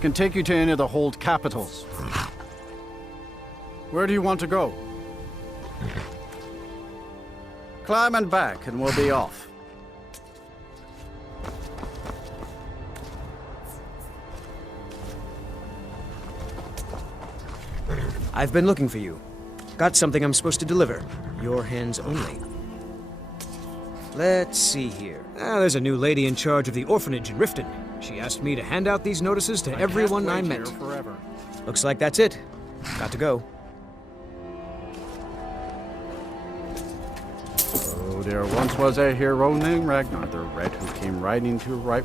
can take you to any of the hold capitals. Where do you want to go? Climb and back, and we'll be off. I've been looking for you. Got something I'm supposed to deliver. Your hands only. Let's see here. There's a new lady in charge of the orphanage in Riften. She asked me to hand out these notices to everyone I met. Forever. Looks like that's it. Got to go. Oh, there once was a hero named Ragnar the Red who came riding to right.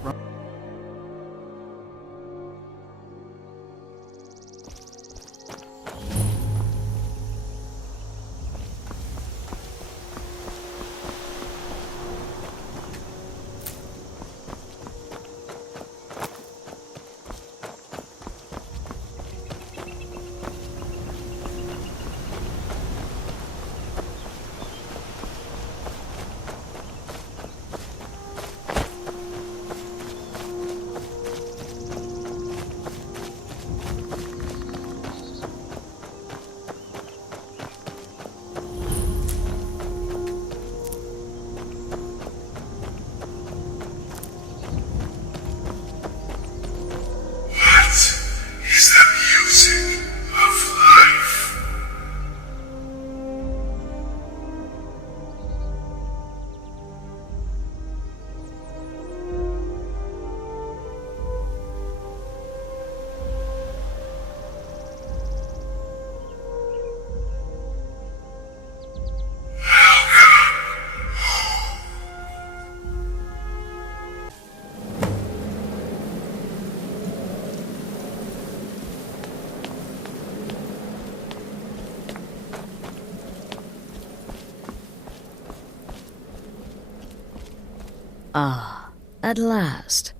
Ah, at last.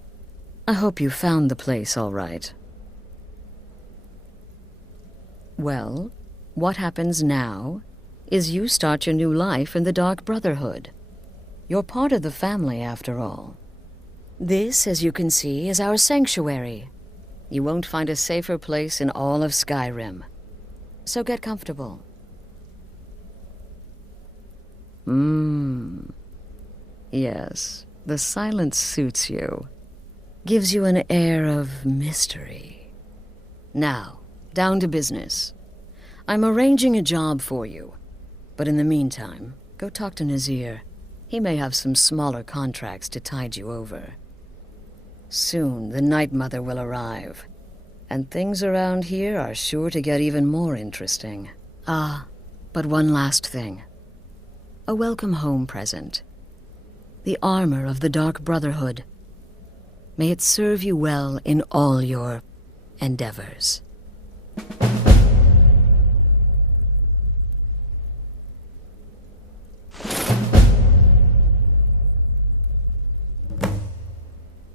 I hope you found the place all right. Well, what happens now is you start your new life in the Dark Brotherhood. You're part of the family, after all. This, as you can see, is our sanctuary. You won't find a safer place in all of Skyrim. So get comfortable. Yes, the silence suits you. Gives you an air of mystery. Now, down to business. I'm arranging a job for you. But in the meantime, go talk to Nazir. He may have some smaller contracts to tide you over. Soon, the Night Mother will arrive. And things around here are sure to get even more interesting. Ah, but one last thing. A welcome home present. The armor of the Dark Brotherhood. May it serve you well in all your endeavors.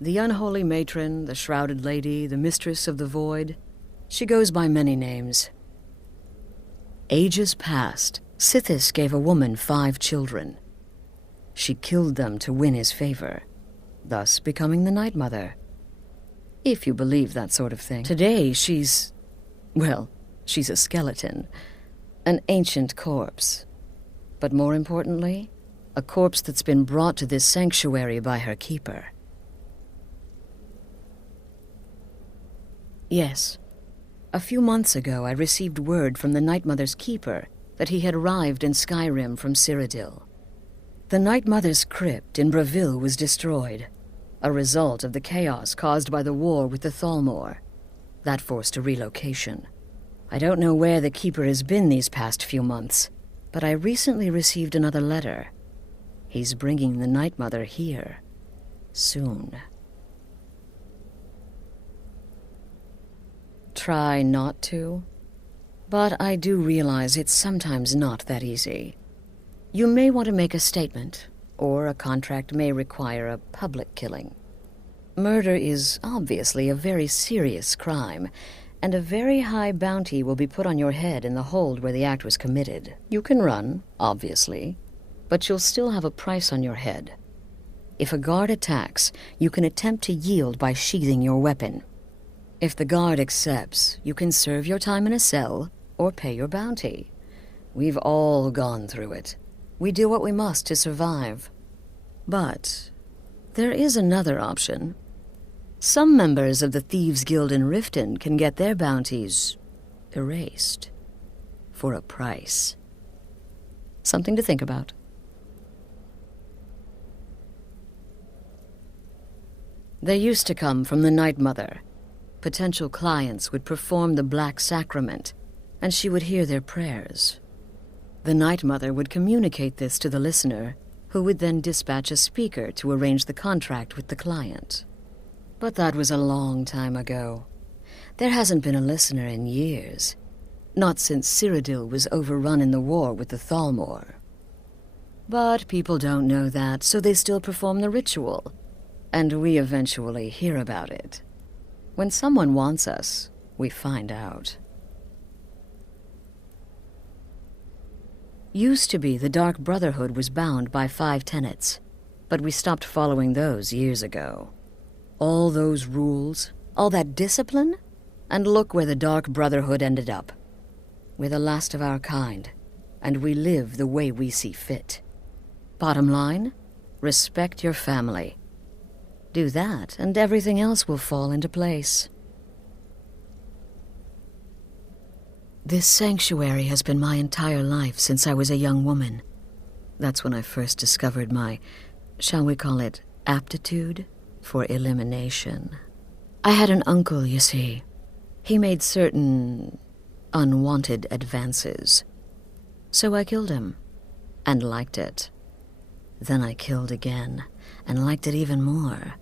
The unholy matron, the shrouded lady, the mistress of the void, she goes by many names. Ages past, Sithis gave a woman 5 children. She killed them to win his favor, thus becoming the Night Mother. If you believe that sort of thing. Today, she's a skeleton. An ancient corpse. But more importantly, a corpse that's been brought to this sanctuary by her keeper. Yes. A few months ago, I received word from the Night Mother's keeper that he had arrived in Skyrim from Cyrodiil. The Night Mother's crypt in Bravil was destroyed, a result of the chaos caused by the war with the Thalmor. That forced a relocation. I don't know where the keeper has been these past few months, but I recently received another letter. He's bringing the Night Mother here. Soon. Try not to, but I do realize it's sometimes not that easy. You may want to make a statement, or a contract may require a public killing. Murder is obviously a very serious crime, and a very high bounty will be put on your head in the hold where the act was committed. You can run, obviously, but you'll still have a price on your head. If a guard attacks, you can attempt to yield by sheathing your weapon. If the guard accepts, you can serve your time in a cell or pay your bounty. We've all gone through it. We do what we must to survive. But there is another option. Some members of the Thieves' Guild in Riften can get their bounties erased for a price. Something to think about. They used to come from the Night Mother. Potential clients would perform the Black Sacrament, and she would hear their prayers. The Night Mother would communicate this to the listener, who would then dispatch a speaker to arrange the contract with the client. But that was a long time ago. There hasn't been a listener in years. Not since Cyrodiil was overrun in the war with the Thalmor. But people don't know that, so they still perform the ritual. And we eventually hear about it. When someone wants us, we find out. Used to be the Dark Brotherhood was bound by 5 tenets, but we stopped following those years ago. All those rules, all that discipline, and look where the Dark Brotherhood ended up. We're the last of our kind, and we live the way we see fit. Bottom line, respect your family. Do that, and everything else will fall into place. This sanctuary has been my entire life since I was a young woman. That's when I first discovered my, shall we call it, aptitude for elimination. I had an uncle, you see. He made certain unwanted advances. So I killed him, and liked it. Then I killed again, and liked it even more.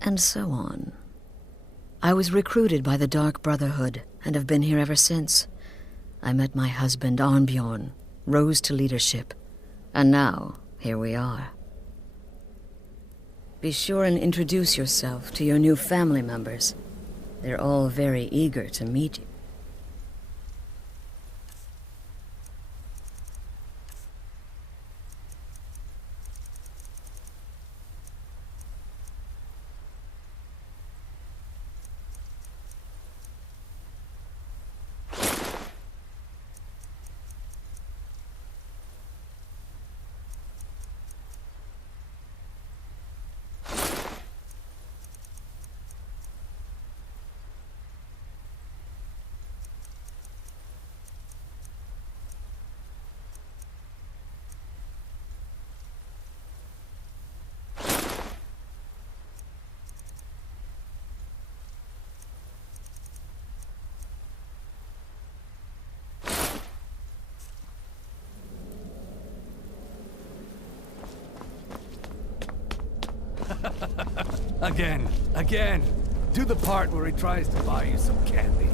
And so on. I was recruited by the Dark Brotherhood, and have been here ever since. I met my husband, Arnbjorn, rose to leadership, and now, here we are. Be sure and introduce yourself to your new family members. They're all very eager to meet you. Again. Do the part where he tries to buy you some candy.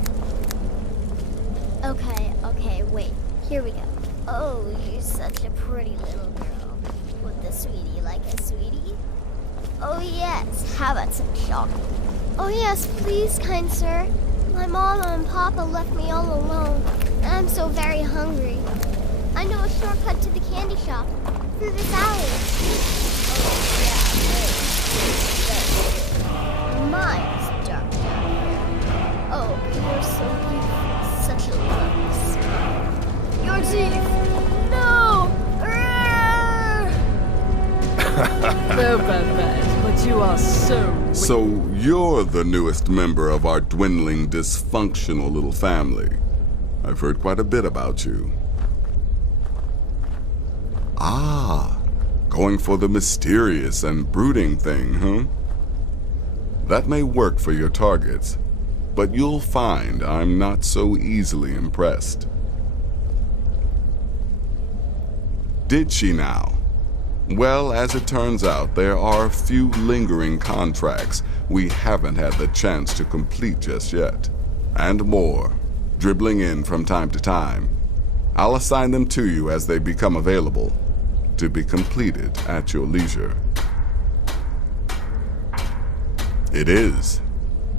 Okay, wait. Here we go. Oh, you're such a pretty little girl. With the sweetie like a sweetie? Oh yes, how about some chocolate? Oh yes, please, kind sir. My mama and papa left me all alone, and I'm so very hungry. I know a shortcut to the candy shop, through this alley. Oh yeah, great. Mine's dark. Oh, you're so beautiful. Such a lovely smile. Your teeth! No! No, bad, but you are so weak. So you're the newest member of our dwindling, dysfunctional little family. I've heard quite a bit about you. Ah, going for the mysterious and brooding thing, huh? That may work for your targets, but you'll find I'm not so easily impressed. Did she now? Well, as it turns out, there are a few lingering contracts we haven't had the chance to complete just yet. And more, dribbling in from time to time. I'll assign them to you as they become available, to be completed at your leisure. It is.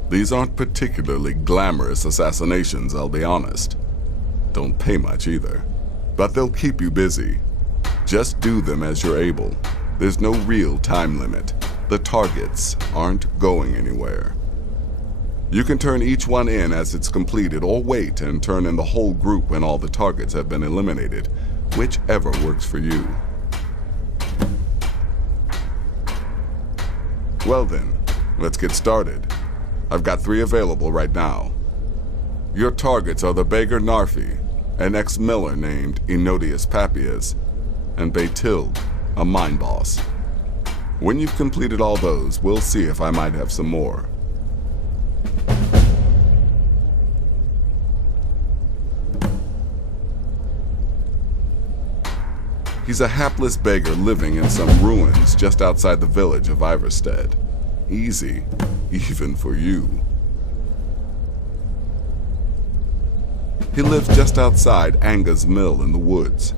These aren't particularly glamorous assassinations, I'll be honest. Don't pay much either. But they'll keep you busy. Just do them as you're able. There's no real time limit. The targets aren't going anywhere. You can turn each one in as it's completed, or wait and turn in the whole group when all the targets have been eliminated, whichever works for you. Well then, let's get started. I've got 3 available right now. Your targets are the beggar Narfi, an ex-miller named Enodius Papias, and Baytild, a mine boss. When you've completed all those, we'll see if I might have some more. He's a hapless beggar living in some ruins just outside the village of Iverstead. Easy, even for you. He lives just outside Anga's mill in the woods.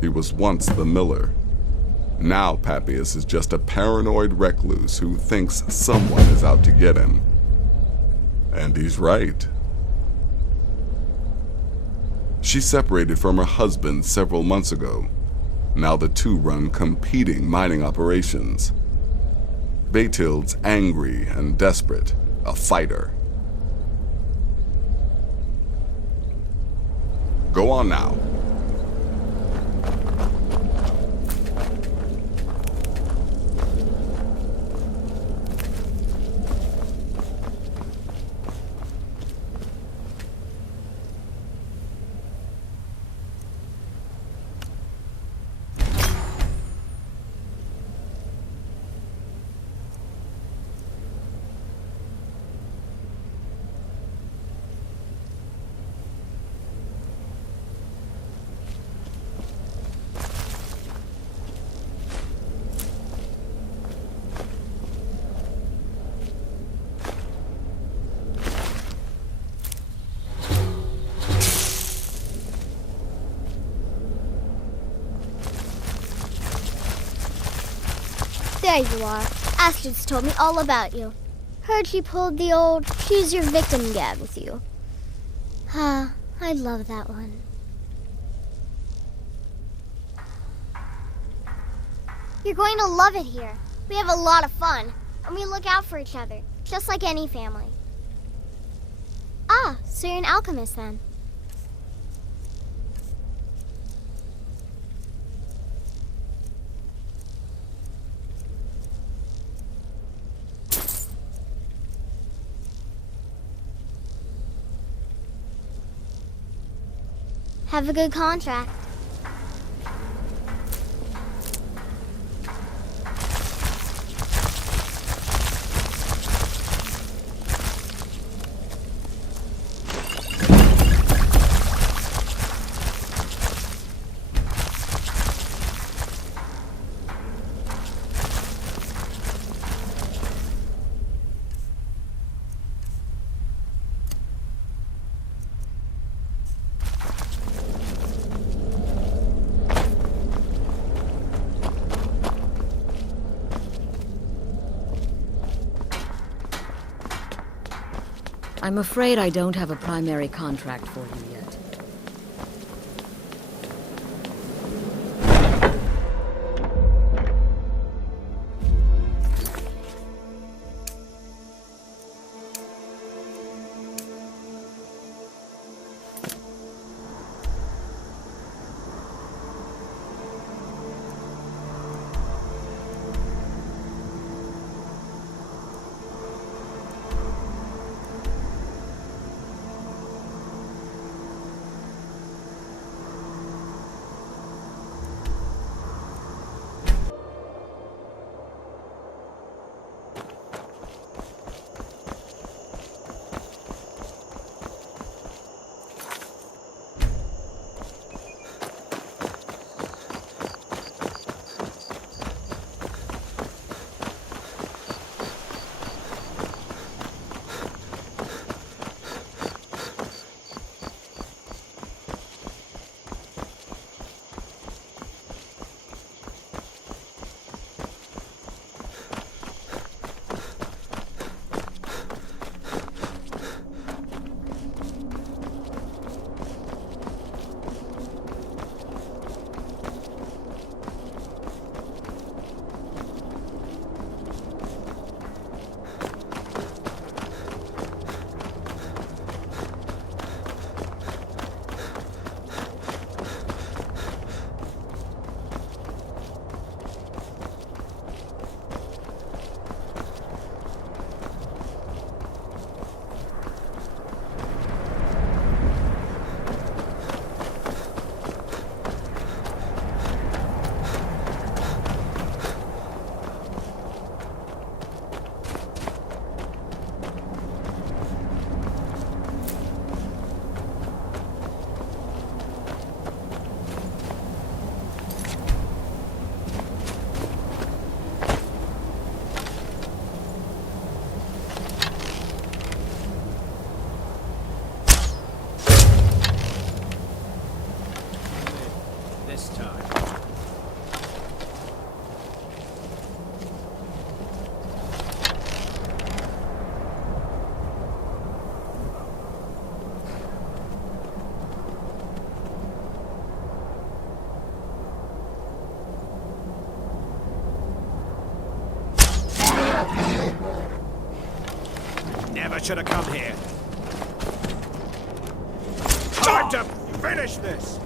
He was once the miller. Now Papias is just a paranoid recluse who thinks someone is out to get him. And he's right. She separated from her husband several months ago. Now the two run competing mining operations. Baytild's angry and desperate, a fighter. Go on now. There you are. Astrid's told me all about you. Heard you pulled the old choose your victim gag with you. Ah, I love that one. You're going to love it here. We have a lot of fun, and we look out for each other, just like any family. Ah, so you're an alchemist then. Have a good contract. I'm afraid I don't have a primary contract for you yet. should have come here. Time to finish this!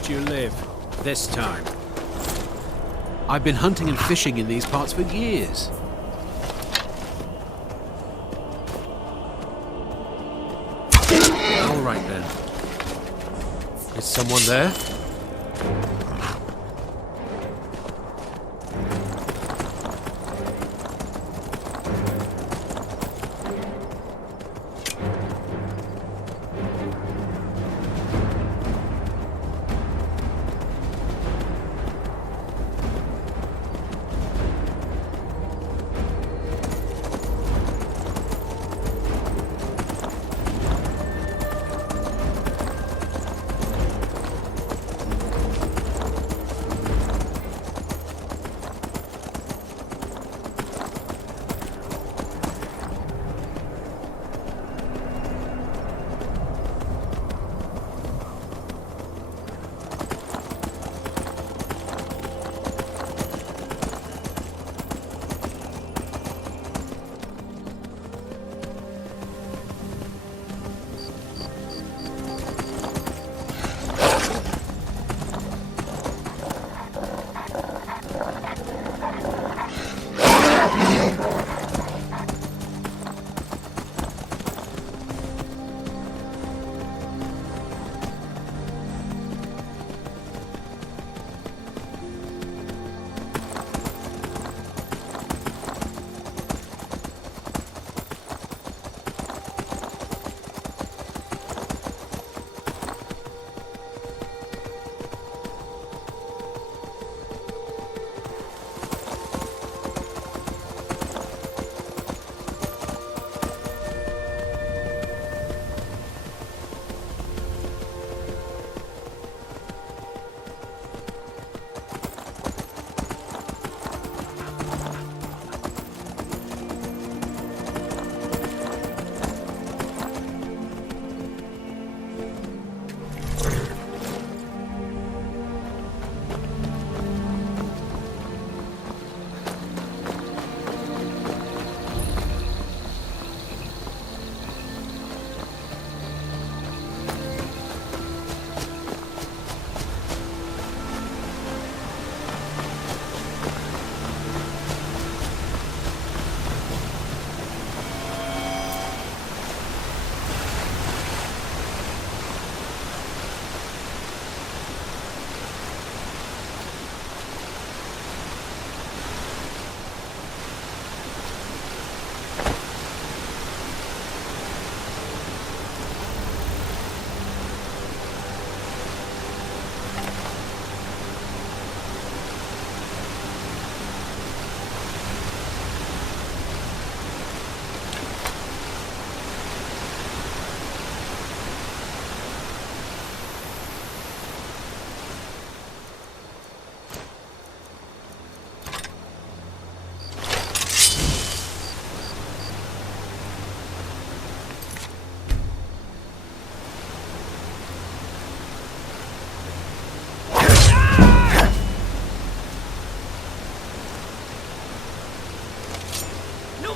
Let you live. This time. I've been hunting and fishing in these parts for years. All right then. Is someone there?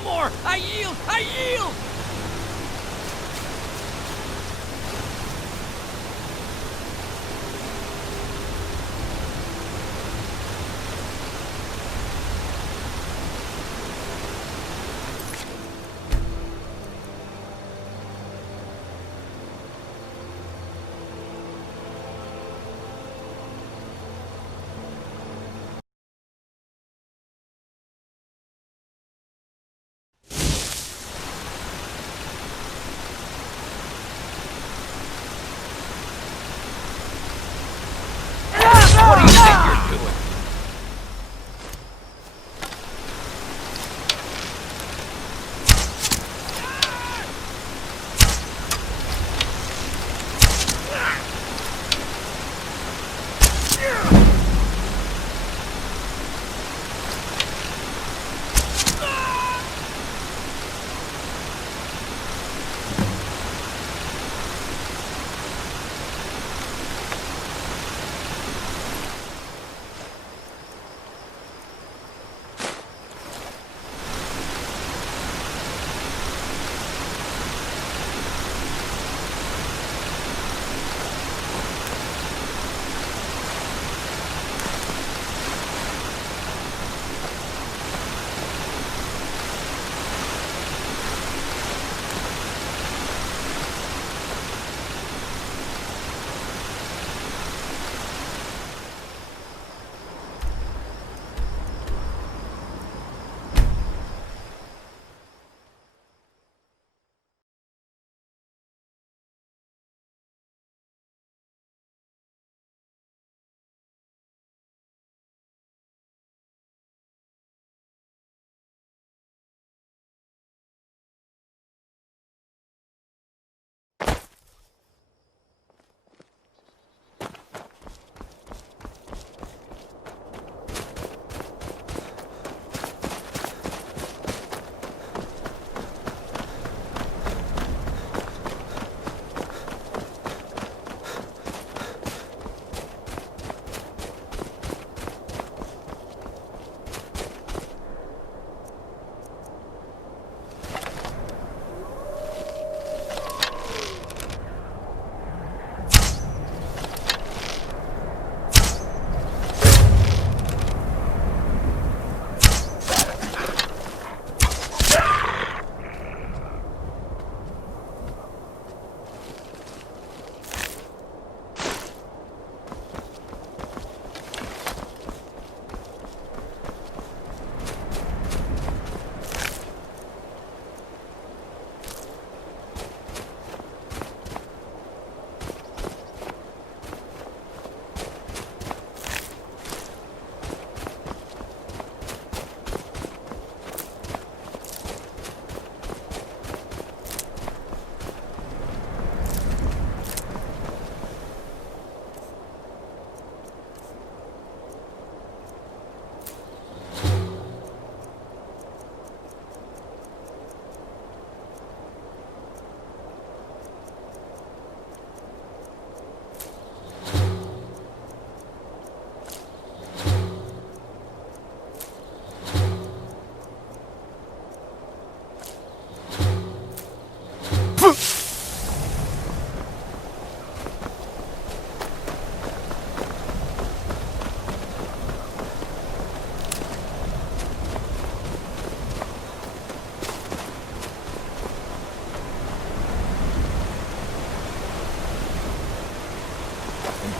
more! I yield! I yield!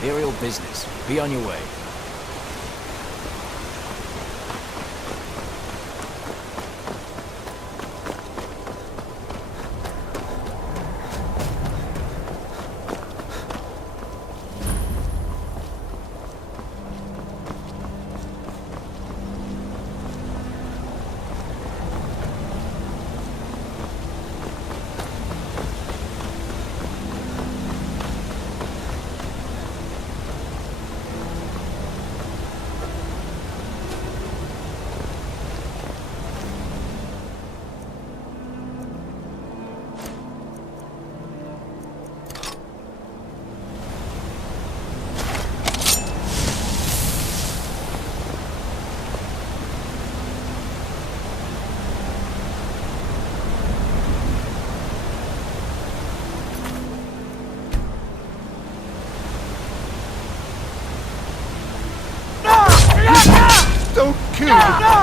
Imperial business. Be on your way. Don't kill me!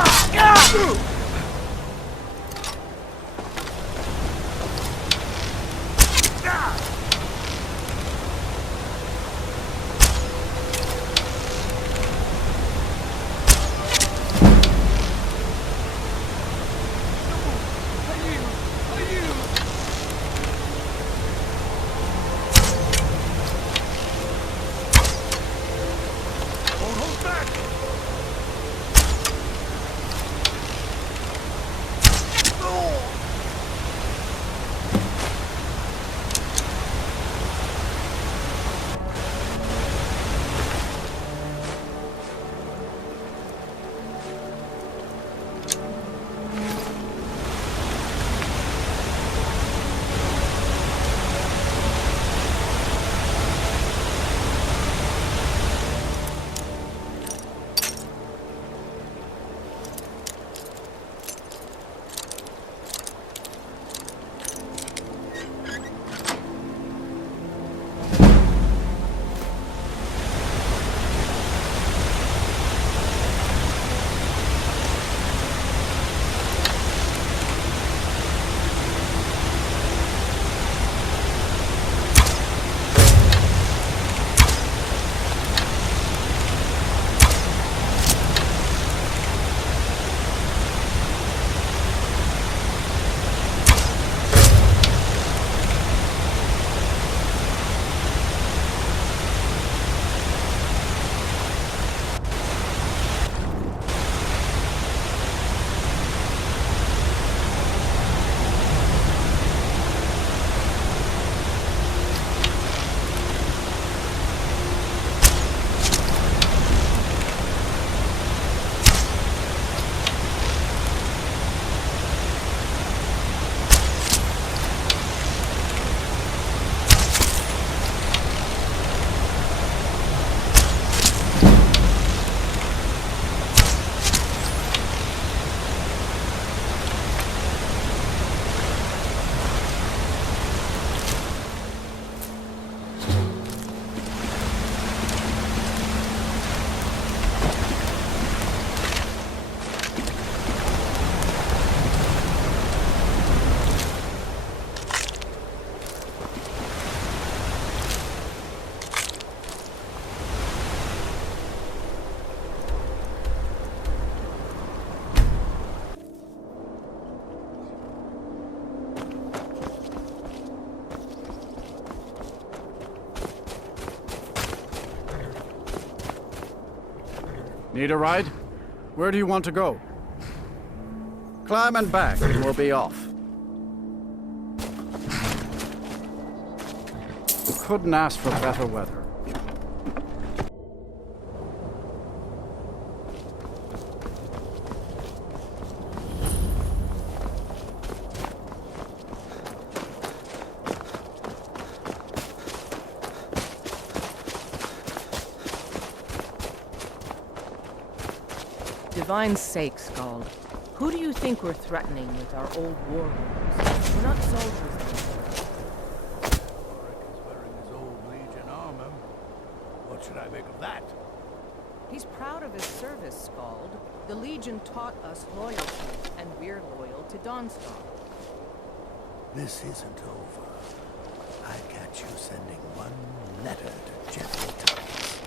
Need a ride? Where do you want to go? Climb and back, and we'll be off. Couldn't ask for better weather. Divine's sake, Scald. Who do you think we're threatening with our old war wounds? We're not soldiers anymore. He's wearing his old Legion armor. What should I make of that? He's proud of his service, Scald. The Legion taught us loyalty, and we're loyal to Dawnstar. This isn't over. I catch you sending one letter to Jeffrey Thomas,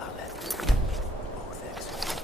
I'll let you both execute.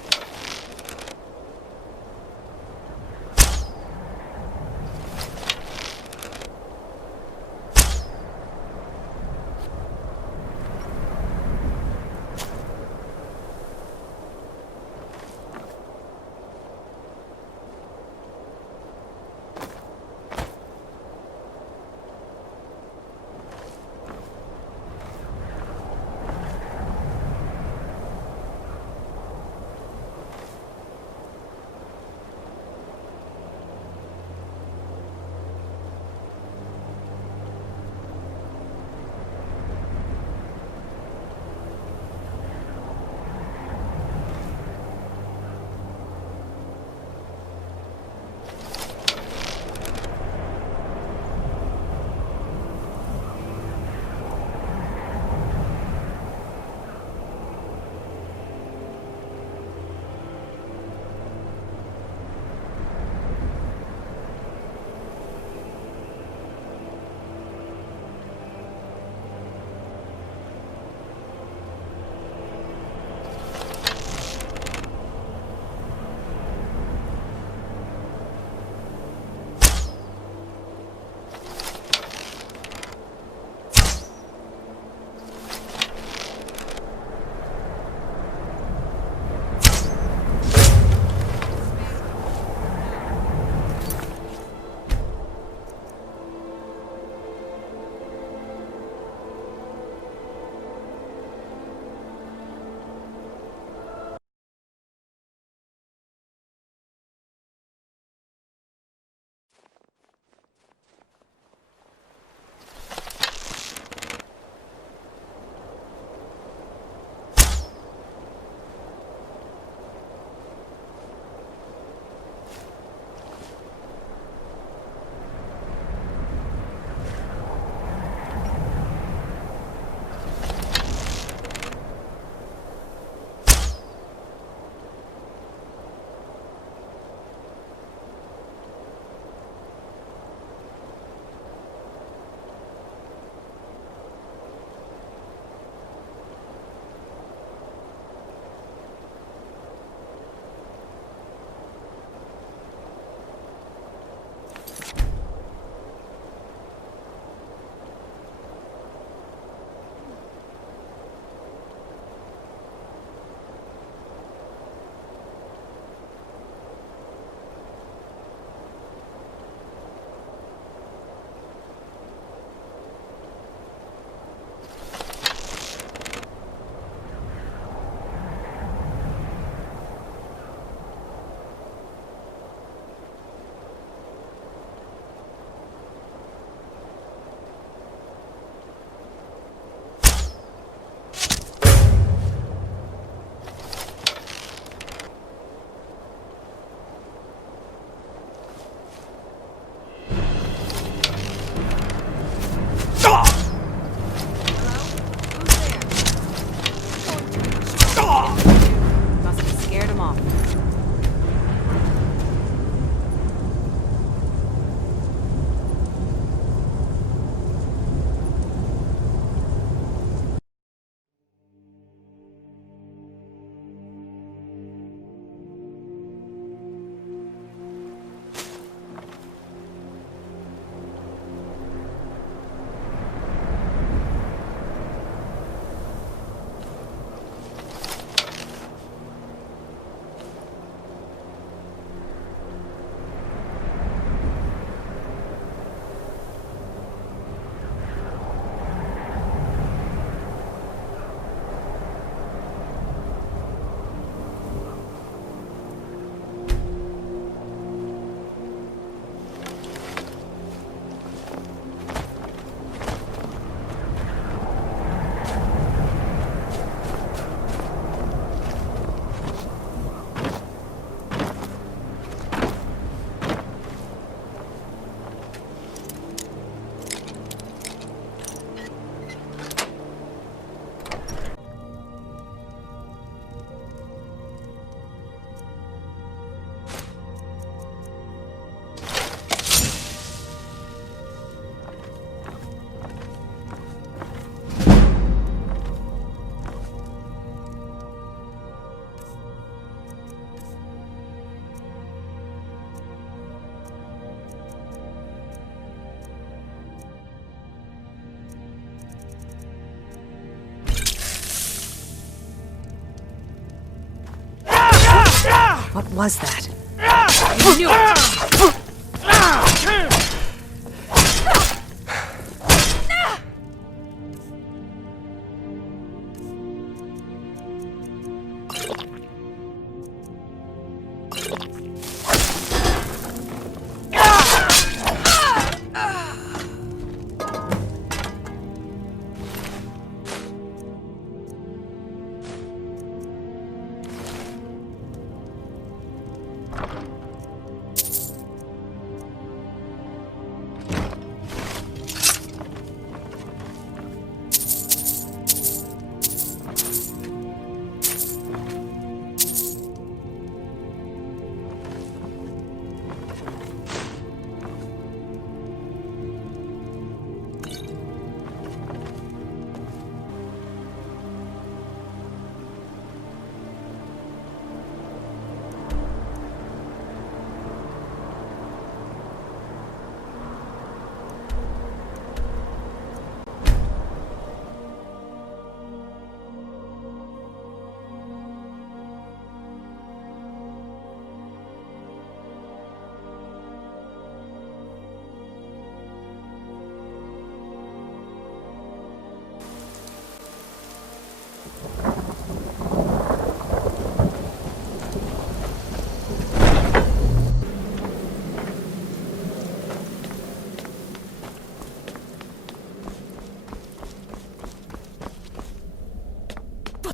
What was that? I knew it!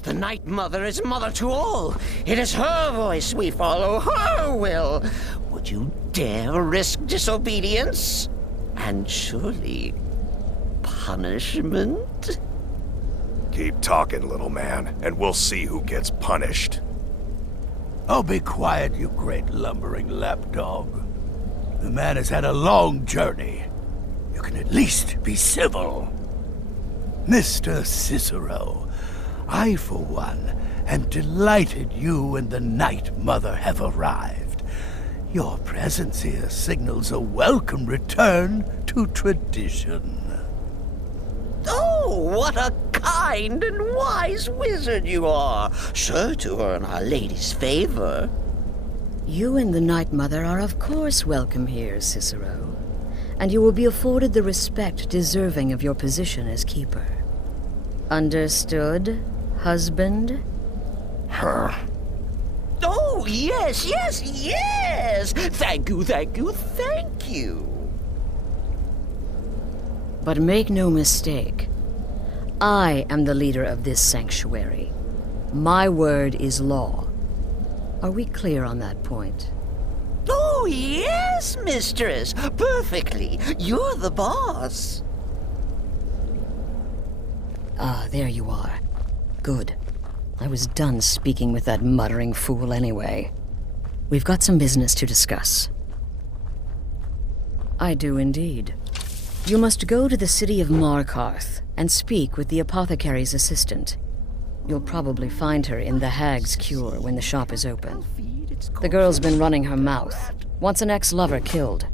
The Night Mother is mother to all. It is her voice we follow, her will. Would you dare risk disobedience? And surely punishment? Keep talking, little man, and we'll see who gets punished. Oh, be quiet, you great lumbering lapdog. The man has had a long journey. You can at least be civil. Mr. Cicero, I, for one, am delighted you and the Night Mother have arrived. Your presence here signals a welcome return to tradition. Oh, what a kind and wise wizard you are, sure to earn Our Lady's favor. You and the Night Mother are of course welcome here, Cicero. And you will be afforded the respect deserving of your position as keeper. Understood, husband? Her. Oh, yes, yes, yes! Thank you, thank you, thank you! But make no mistake, I am the leader of this sanctuary. My word is law. Are we clear on that point? Oh, yes, mistress! Perfectly! You're the boss! Ah, there you are. Good. I was done speaking with that muttering fool anyway. We've got some business to discuss. I do indeed. You must go to the city of Markarth and speak with the apothecary's assistant. You'll probably find her in the Hag's Cure when the shop is open. The girl's been running her mouth. Wants an ex-lover killed.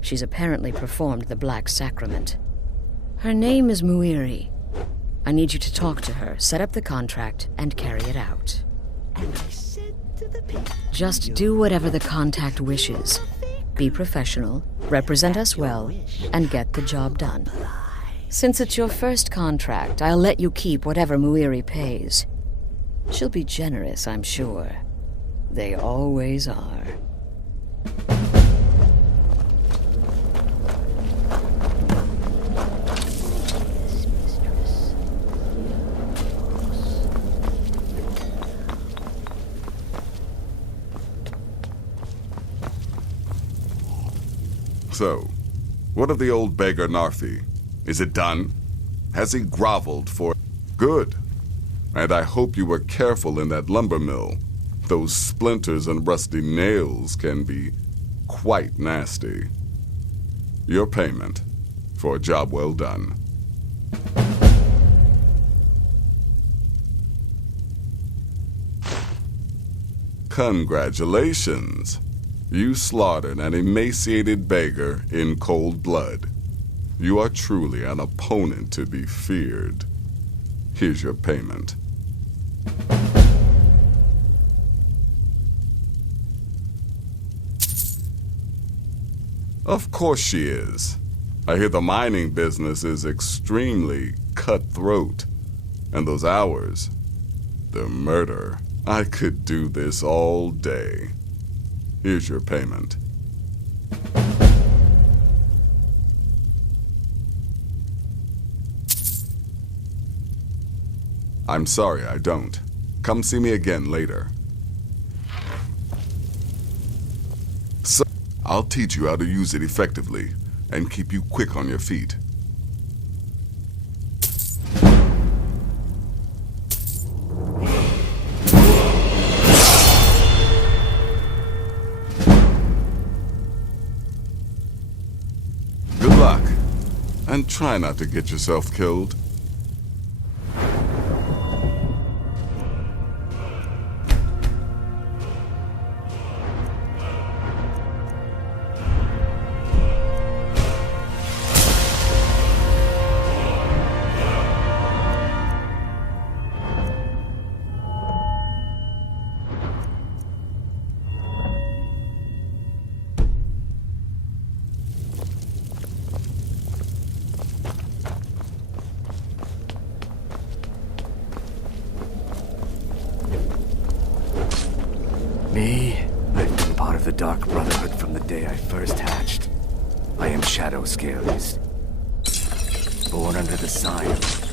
She's apparently performed the Black Sacrament. Her name is Muiri. I need you to talk to her, set up the contract, and carry it out. Just do whatever the contact wishes. Be professional, represent us well, and get the job done. Since it's your first contract, I'll let you keep whatever Muiri pays. She'll be generous, I'm sure. They always are. So, what of the old beggar Narfi? Is it done? Has he groveled for... Good. And I hope you were careful in that lumber mill. Those splinters and rusty nails can be quite nasty. Your payment for a job well done. Congratulations. You slaughtered an emaciated beggar in cold blood. You are truly an opponent to be feared. Here's your payment. Of course she is. I hear the mining business is extremely cutthroat. And those hours, the murder. I could do this all day. Here's your payment. I'm sorry, I don't. Come see me again later. So, I'll teach you how to use it effectively and keep you quick on your feet. Good luck, and try not to get yourself killed. Me? I've been part of the Dark Brotherhood from the day I first hatched. I am Shadow Scales, born under the sign of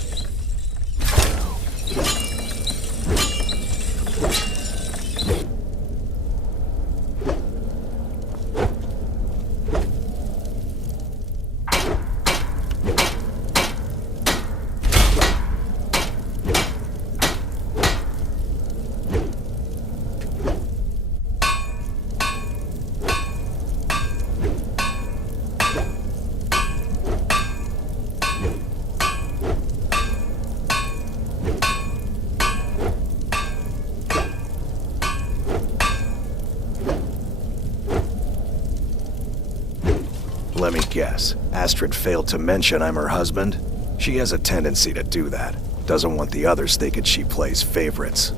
Let me guess. Astrid failed to mention I'm her husband? She has a tendency to do that. Doesn't want the others thinking she plays favorites.